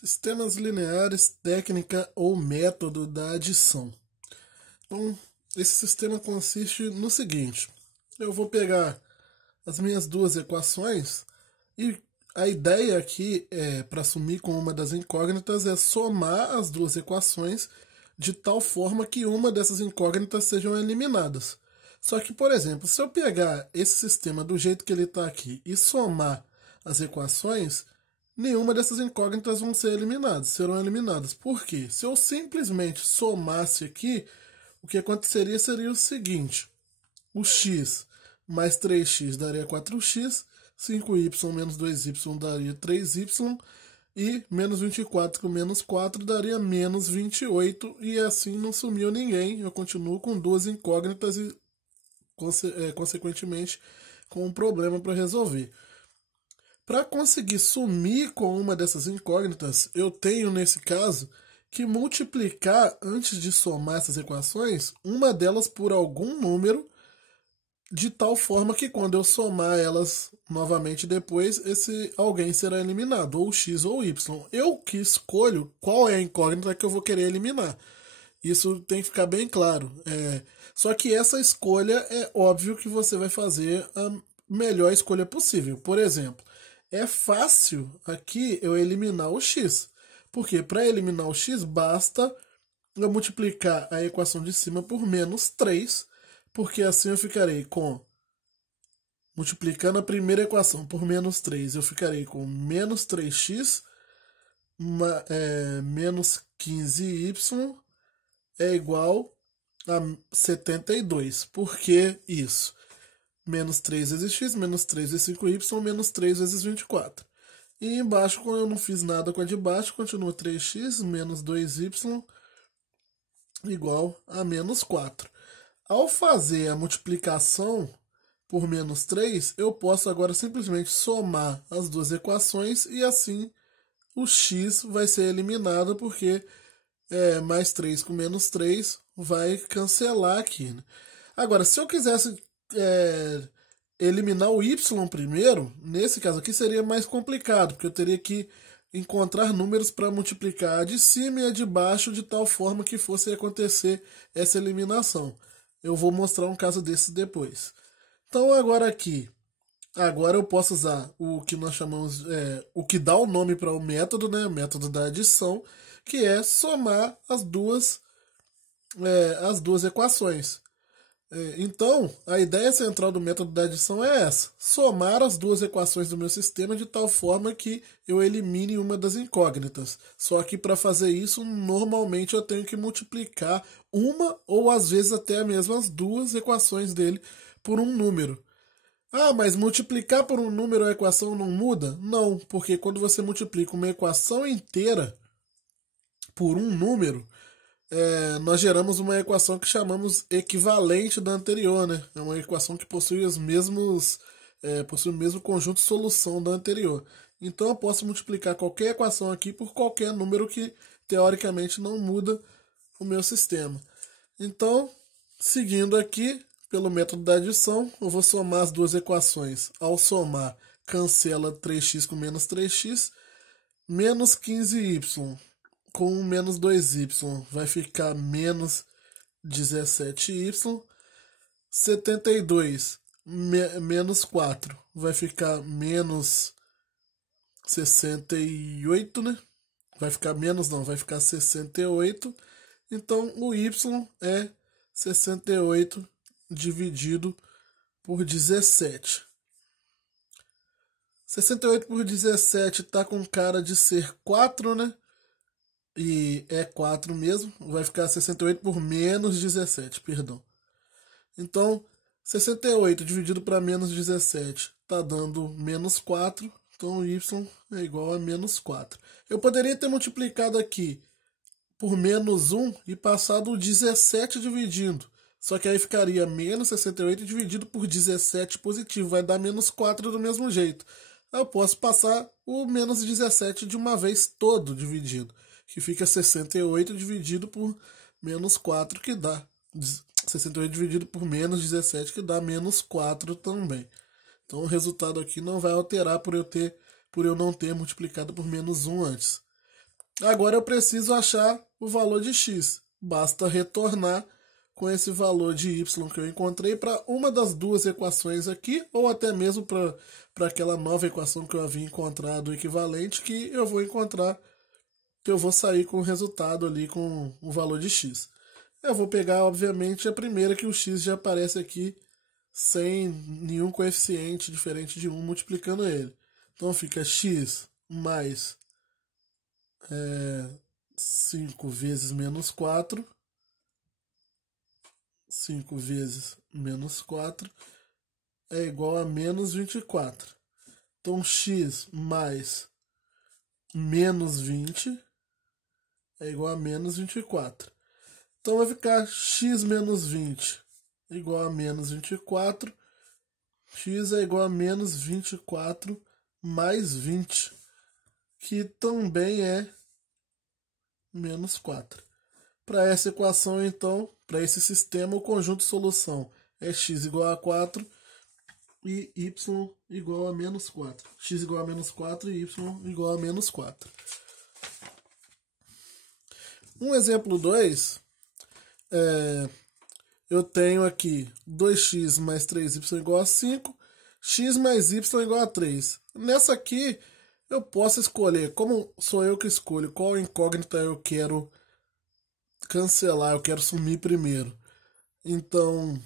Sistemas lineares, técnica ou método da adição. Então, esse sistema consiste no seguinte: eu vou pegar as minhas duas equações e a ideia aqui para assumir com uma das incógnitas é somar as duas equações de tal forma que uma dessas incógnitas sejam eliminadas. Só que, por exemplo, se eu pegar esse sistema do jeito que ele está aqui e somar as equações, nenhuma dessas incógnitas vão ser eliminadas, serão eliminadas. Por quê? Se eu simplesmente somasse aqui, o que aconteceria seria o seguinte: o x mais 3x daria 4x, 5y menos 2y daria 3y, e menos 24 com menos 4 daria menos 28, e assim não sumiu ninguém. Eu continuo com duas incógnitas e, consequentemente, com um problema para resolver. Para conseguir sumir com uma dessas incógnitas, eu tenho, nesse caso, que multiplicar, antes de somar essas equações, uma delas por algum número, de tal forma que quando eu somar elas novamente depois, esse alguém será eliminado, ou x ou y. Eu que escolho qual é a incógnita que eu vou querer eliminar. Isso tem que ficar bem claro. Só que essa escolha é óbvio que você vai fazer a melhor escolha possível. Por exemplo, é fácil aqui eu eliminar o x. Porque para eliminar o x basta eu multiplicar a equação de cima por menos 3, porque assim eu ficarei com, multiplicando a primeira equação por menos 3, eu ficarei com menos 3x menos 15y é igual a 72. Por que isso? Menos 3 vezes x, menos 3 vezes 5y, menos 3 vezes 24. E embaixo, quando eu não fiz nada com a de baixo, continua 3x menos 2y igual a menos 4. Ao fazer a multiplicação por menos 3, eu posso agora simplesmente somar as duas equações e assim o x vai ser eliminado, porque mais 3 com menos 3 vai cancelar aqui, né? Agora, se eu quisesse eliminar o y primeiro, nesse caso aqui seria mais complicado, porque eu teria que encontrar números para multiplicar a de cima e a de baixo de tal forma que fosse acontecer essa eliminação. Eu vou mostrar um caso desse depois. Então agora aqui, agora eu posso usar o que nós chamamos, o que dá o nome para o método, né? O método da adição, que é somar as duas equações. Então, a ideia central do método da adição é essa: somar as duas equações do meu sistema de tal forma que eu elimine uma das incógnitas. Só que para fazer isso, normalmente eu tenho que multiplicar uma ou às vezes até mesmo as duas equações dele por um número. Ah, mas multiplicar por um número a equação não muda? Não, porque quando você multiplica uma equação inteira por um número, nós geramos uma equação que chamamos equivalente da anterior, né? É uma equação que possui possui o mesmo conjunto de solução da anterior. Então eu posso multiplicar qualquer equação aqui por qualquer número que teoricamente não muda o meu sistema. Então, seguindo aqui pelo método da adição, eu vou somar as duas equações. Ao somar, cancela 3x com menos 3x, menos 15y com menos 2y vai ficar menos 17y, 72 menos 4 vai ficar menos 68, né? Vai ficar menos, não, vai ficar 68. Então o y é 68 dividido por 17. 68 por 17 tá com cara de ser 4, né? E é 4 mesmo, vai ficar 68 por menos 17, perdão. Então, 68 dividido para menos 17 está dando menos 4, então y é igual a menos 4. Eu poderia ter multiplicado aqui por menos 1 e passado o 17 dividindo, só que aí ficaria menos 68 dividido por 17 positivo, vai dar menos 4 do mesmo jeito. Eu posso passar o menos 17 de uma vez todo dividido, que fica 68 dividido por menos 4, que dá 68 dividido por menos 17, que dá menos 4 também. Então o resultado aqui não vai alterar por eu não ter multiplicado por menos 1 antes. Agora eu preciso achar o valor de x. Basta retornar com esse valor de y que eu encontrei para uma das duas equações aqui, ou até mesmo para aquela nova equação que eu havia encontrado equivalente, que eu vou encontrar, que eu vou sair com o resultado ali com o valor de x. Eu vou pegar, obviamente, a primeira, que o x já aparece aqui sem nenhum coeficiente diferente de 1 multiplicando ele. Então fica x mais 5 vezes menos 4. 5 vezes menos 4 é igual a menos 24. Então x mais menos 20 é igual a menos 24. Então vai ficar x menos 20 igual a menos 24. X é igual a menos 24 mais 20, que também é menos 4. Para essa equação, então, para esse sistema, o conjunto de solução é x igual a 4 e y igual a menos 4. X igual a menos 4 e y igual a menos 4. Um exemplo 2, eu tenho aqui 2x mais 3y igual a 5, x mais y igual a 3. Nessa aqui, eu posso escolher, como sou eu que escolho qual incógnita eu quero cancelar, eu quero sumir primeiro. Então,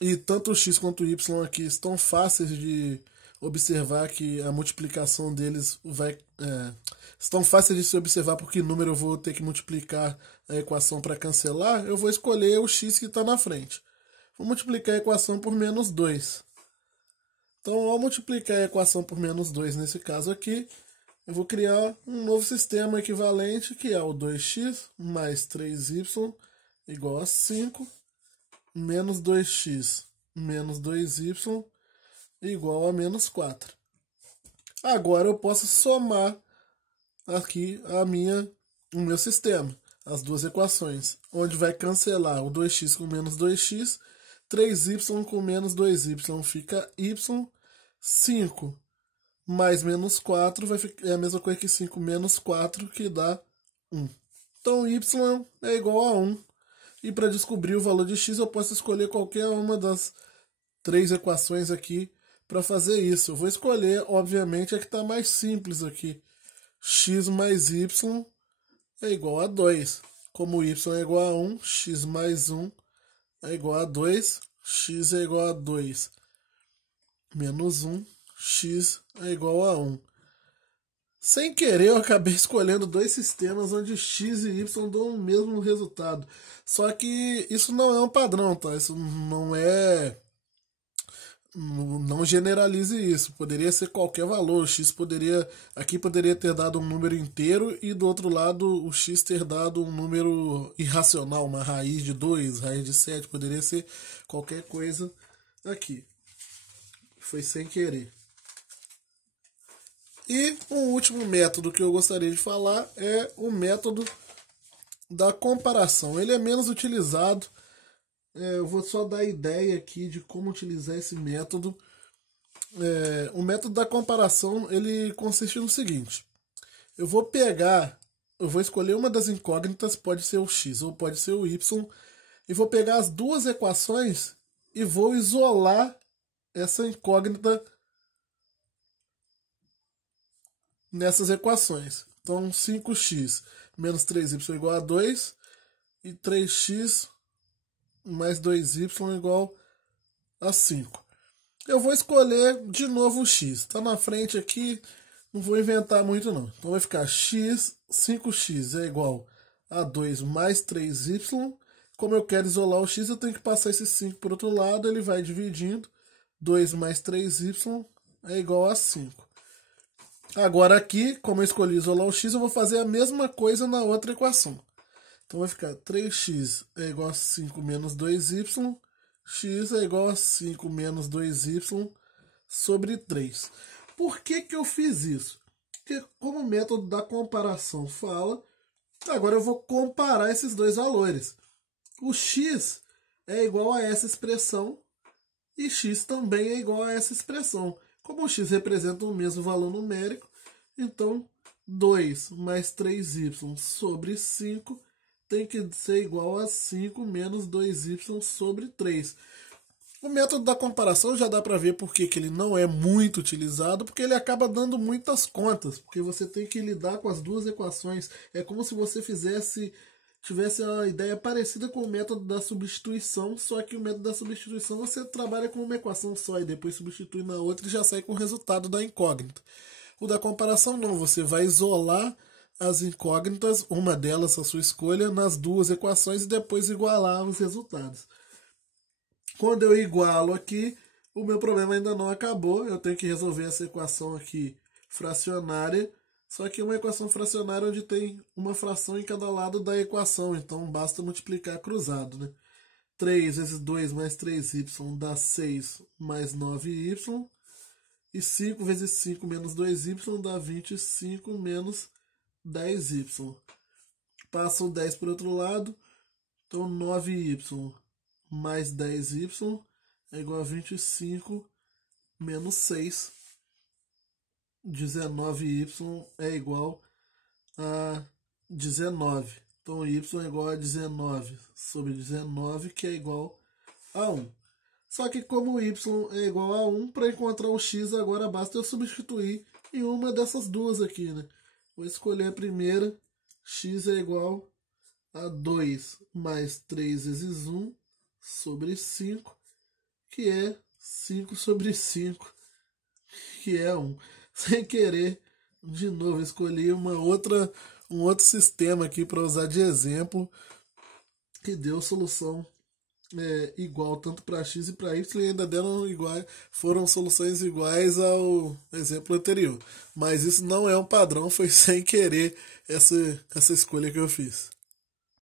e tanto o x quanto o y aqui estão fáceis de observar que a multiplicação deles estão fáceis de se observar porque número eu vou ter que multiplicar a equação para cancelar. Eu vou escolher o x que está na frente. Vou multiplicar a equação por menos 2. Então, ao multiplicar a equação por menos 2 nesse caso aqui, eu vou criar um novo sistema equivalente, que é o 2x mais 3y igual a 5, menos 2x menos 2y igual a menos 4. Agora eu posso somar aqui o meu sistema, as duas equações, onde vai cancelar o 2x com menos 2x, 3y com menos 2y fica y, 5 mais menos 4 vai ficar, é a mesma coisa que 5 menos 4, que dá 1. Então y é igual a 1. E para descobrir o valor de x, eu posso escolher qualquer uma das três equações aqui para fazer isso. Eu vou escolher, obviamente, a que está mais simples aqui. X mais y é igual a 2. Como y é igual a 1, x mais 1 é igual a 2. X é igual a 2 menos 1. X é igual a 1. Sem querer, eu acabei escolhendo dois sistemas onde x e y dão o mesmo resultado. Só que isso não é um padrão, tá? Isso não é... Não generalize isso. Poderia ser qualquer valor. O x aqui poderia ter dado um número inteiro e do outro lado o x ter dado um número irracional, uma raiz de 2, raiz de 7. Poderia ser qualquer coisa aqui. Foi sem querer. E o último método que eu gostaria de falar é o método da comparação. Ele é menos utilizado. Eu vou só dar a ideia aqui de como utilizar esse método. O método da comparação, ele consiste no seguinte. Eu vou escolher uma das incógnitas, pode ser o x ou pode ser o y, e vou pegar as duas equações e vou isolar essa incógnita nessas equações. Então, 5x menos 3y igual a 2 e 3x mais 2y igual a 5. Eu vou escolher de novo o x. Está na frente aqui, não vou inventar muito não. Então vai ficar 5x é igual a 2 mais 3y. Como eu quero isolar o x, eu tenho que passar esse 5 para o outro lado, ele vai dividindo. 2 mais 3y é igual a 5. Agora aqui, como eu escolhi isolar o x, eu vou fazer a mesma coisa na outra equação. Então vai ficar 3x é igual a 5 menos 2y, x é igual a 5 menos 2y sobre 3. Por que eu fiz isso? Porque como o método da comparação fala, agora eu vou comparar esses dois valores. O x é igual a essa expressão e x também é igual a essa expressão. Como o x representa o mesmo valor numérico, então 2 mais 3y sobre 5 tem que ser igual a 5 menos 2y sobre 3. O método da comparação já dá para ver por que ele não é muito utilizado, porque ele acaba dando muitas contas, porque você tem que lidar com as duas equações. É como se você tivesse uma ideia parecida com o método da substituição, só que o método da substituição você trabalha com uma equação só e depois substitui na outra e já sai com o resultado da incógnita. O da comparação não, você vai isolar as incógnitas, uma delas a sua escolha, nas duas equações e depois igualar os resultados. Quando eu igualo aqui, o meu problema ainda não acabou. Eu tenho que resolver essa equação aqui fracionária. Só que é uma equação fracionária onde tem uma fração em cada lado da equação. Então basta multiplicar cruzado, né? 3 vezes 2 mais 3y dá 6 mais 9y. E 5 vezes 5 menos 2y dá 25 menos 10y. Passa o 10 para o outro lado. Então 9y mais 10y é igual a 25 menos 6. 19y é igual a 19. Então y é igual a 19 sobre 19, que é igual a 1. Só que como y é igual a 1, para encontrar o x agora basta eu substituir em uma dessas duas aqui, né? Vou escolher a primeira, x é igual a 2 mais 3 vezes 1 sobre 5, que é 5 sobre 5, que é 1. Sem querer, de novo, escolhi um outro sistema aqui para usar de exemplo, que deu solução igual tanto para x e para y, e ainda foram soluções iguais ao exemplo anterior. Mas isso não é um padrão, foi sem querer essa escolha que eu fiz.